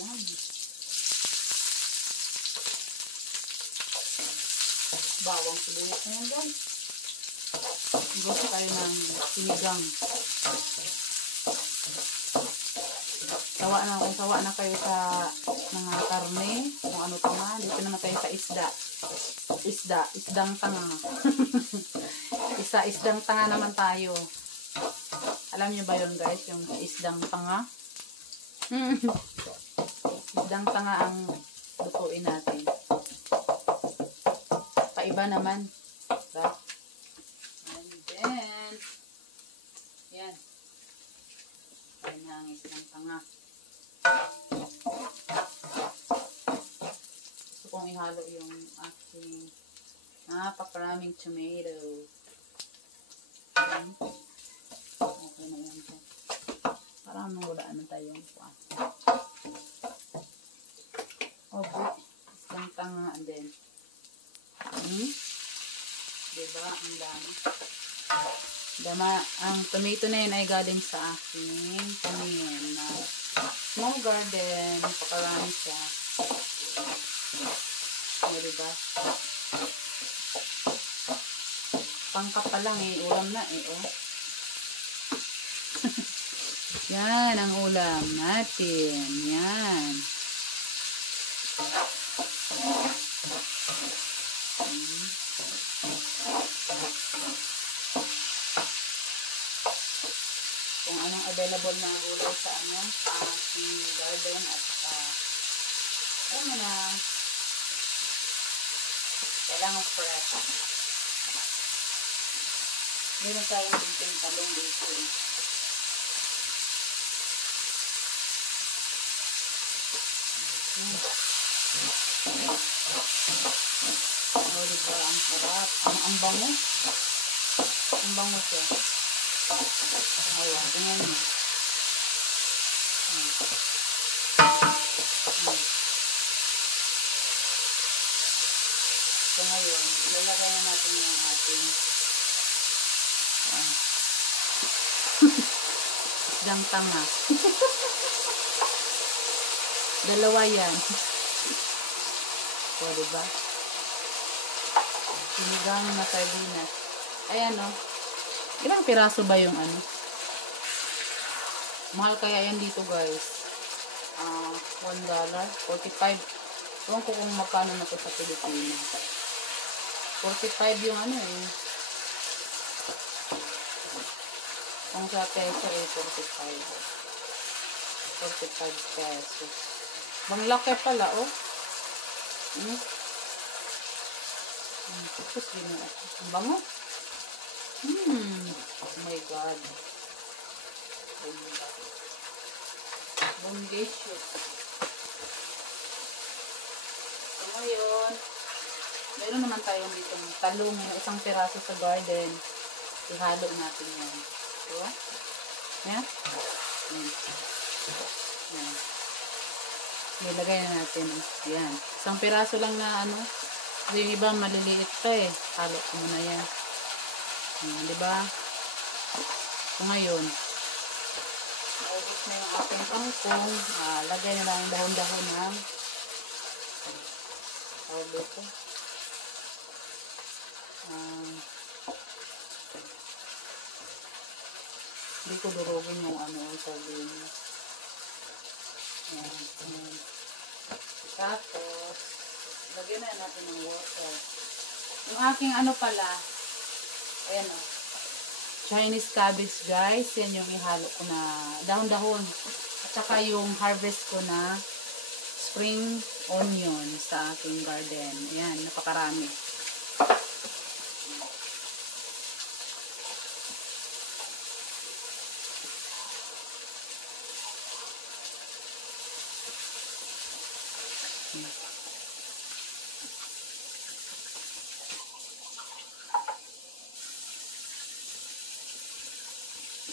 Yan. Bawang sibuyas na yan, guys. Gusto tayo ng sinigang. Sawa na kayo sa mga karne, kung ano pa nga. Dito naman tayo sa isdang tanga. Isdang tanga naman tayo. Alam niyo ba yun, guys, yung isdang tanga? Isdang tanga ang lutuin natin. Paiba naman. Diba? And then, yan. Ayan na ang isdang tanga. Gusto kong ihalo yung aking napakaraming tomato. Okay na yan. Parang wala na tayong okay. Isang tanga din. Diba? Ang dami. Ang tomato na yun ay galing sa aking tanim na small garden. Pakarami siya. Diba? Pangkap pa lang eh. Ulam na eh. Oh. Yan ang ulam natin. Yan. Kung anong available na gulay sa aking garden at ano na kailangan fresh. Meron tayong dito talong dito eh. Oh, diba? Ang sarap. Ang bango. Ang bango siya. Ayan, tingnan mo. So ngayon, ilalagay na natin yung ating isdang tanga. Dalawa yan. O, diba? Sinigang na sardinas. Ayan, o. Ilang piraso ba yung ano? Mahal kaya yan dito, guys. $1. 45. Ewan ko kung magkano na ito sa Pilipinas. 45 yung ano eh. Kung sa peso eh, 45 pesos. Bang laki pala, oh. Tapos din na. Ang bango. Oh my God. Delicious. So ngayon, meron naman tayong ditong talong na isang piraso sa garden. Ihalo natin yan. So, yan. Yan. Ilagay na natin. Yan. Isang piraso lang na ano. Yung iba maliliit pa eh. Halo ko muna yan. Yan, diba? So ngayon, naubos na yung ating kangkong. Lagay na lang dahon-dahon ng dito. Hindi ko durugin yung ano yung sardinas. Yan. Tapos, lagyan na natin ng water. Yung aking ano pala, ayan o. Chinese cabbage, guys. Yan yung ihalo ko na dahon-dahon. At saka yung harvest ko na spring onion sa aking garden. Ayan, napakarami.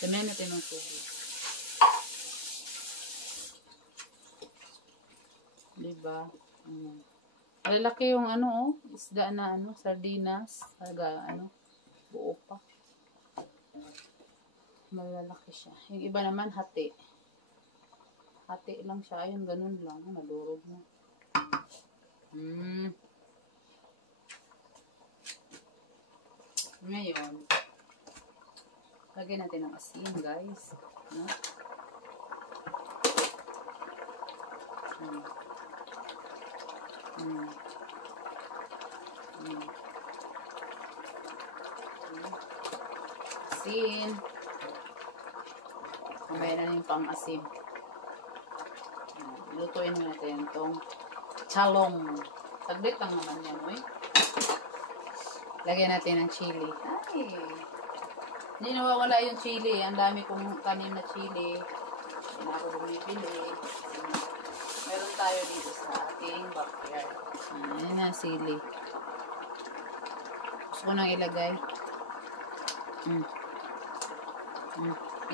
Damihan natin ng tubig. Diba? Malalaki yung ano, oh. Isda na ano, sardinas. Ano, buo pa. Malalaki siya. Yung iba naman, hati. Hati lang siya. Ayun, ganun lang. Nadurog na. Ngayon, lagyan natin ng asin, guys. No? Asin. Mamaya na yung pang-asim. Lutuin mo natin itong chalong. Saglit lang naman yan, oy. Lagyan natin ng chili. Ay! Hindi nawawala yung chili. Ang dami kong kanin na chili. Hindi na ako bumibili. Meron tayo dito sa ating backyard. Ayan na, sili. Gusto ko nang ilagay.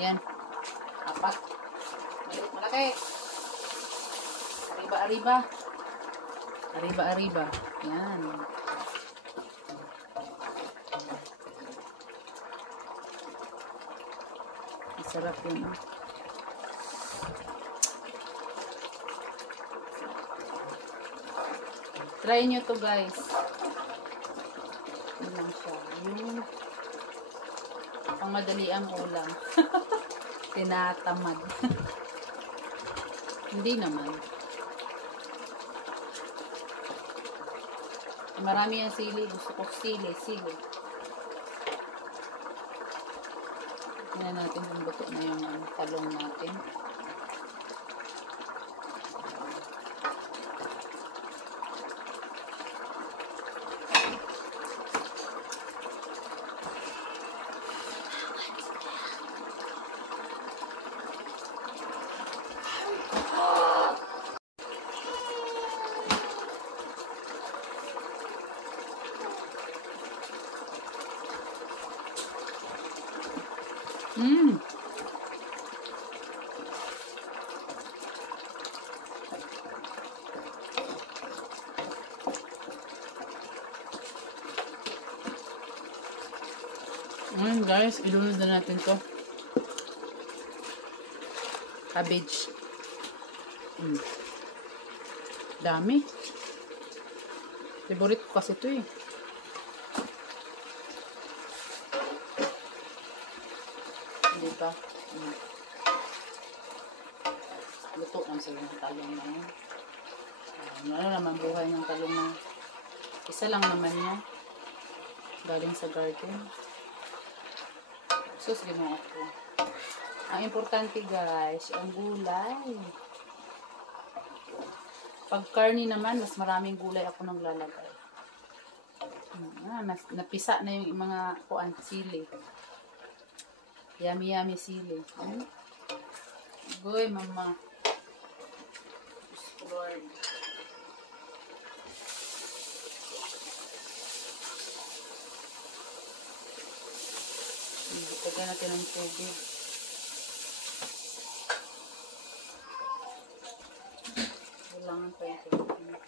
Yan. Apat. Malaki. Arriba. Arriba. Yan. Masarap yun. Try nyo to, guys. Yun lang siya. Yung pang madali ang ulam. Tinatamad. Hindi naman. Marami yung sili. Gusto ko sili. Tingnan natin kung luto na yung talong natin. Ngayon guys, ilunod na natin to. Cabbage. Dami. Favorite ko kasi ito eh. Diba? Luto lang sila ng talong na yun. Ano naman buhay ng talong na. Isa lang naman niya. Galing sa garden. Sus, ginawa ko. Ang importante guys, ang gulay. Pag karni naman, mas maraming gulay ako nang lalagay. Napisa na yung mga sili. Yummy sili. Goy, mama. Lord. Lagyan natin ng tubig. Kailangan pa yung tubig.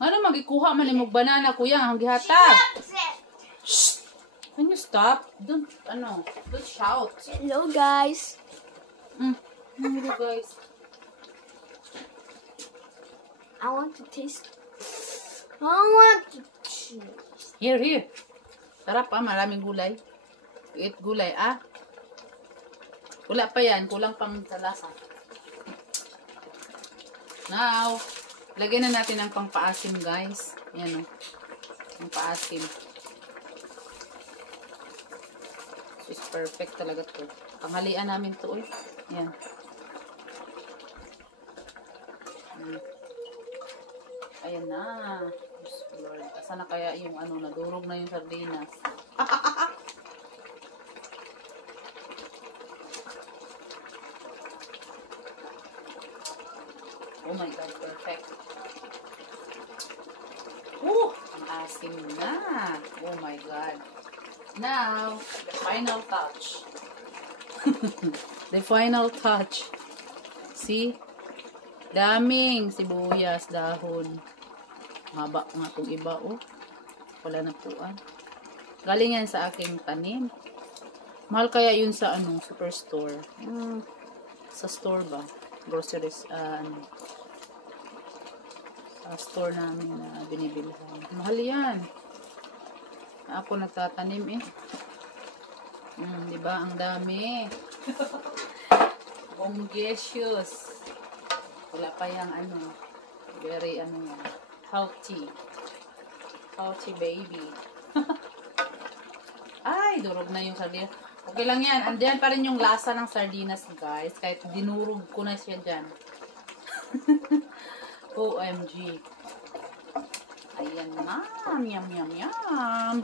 Ano magikuha man imong banana kuya ang gihatag? Shh! Can you stop? Don't shout. Hello guys. Hello guys. I want to taste. I want to choose. Here. Sarap maraming gulay. Eat gulay Wala pa yan, kulang pang salasa. Now, lagyan na natin ang pangpaasim guys. Yan ang paasim. This is perfect talaga to. Panghalian namin to Yan. Ayan na. Lord. Asa na kaya yung nadurog na yung sardinas. Oh my God, perfect. Ang asim na. Oh my God. Now, the final touch. The final touch. See? Daming sibuyas, dahon. Haba nga itong iba, oh. Wala na puan. Galing yan sa aking tanim. Mahal kaya yun sa superstore. Sa store ba? Groceries, sa store namin na binibilihan. Mahal yan. Ako nagtatanim eh. Diba? Ang dami. Bongacious. Wala pa yung very yan. Healthy. Healthy baby. Ay, durog na yung sardinas. Okay lang yan. Andiyan pa rin yung lasa ng sardinas, guys. Kahit dinurog ko na siya dyan. OMG. Ayan na. Yum, yum, yum.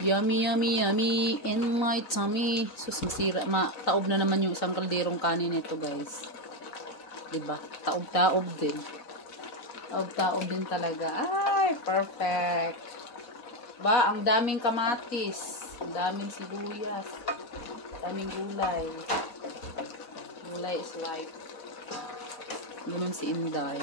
Yummy, yummy, yummy in my tummy. Sus, masira. Taob na naman yung isang kalderong kanin nito, guys. Diba? Taob-taob din. Taob-taob din talaga. Ay, perfect. Ba, ang daming kamatis. Ang daming sibuyas. Ang daming gulay. Gulay is life. Ganun si Inday.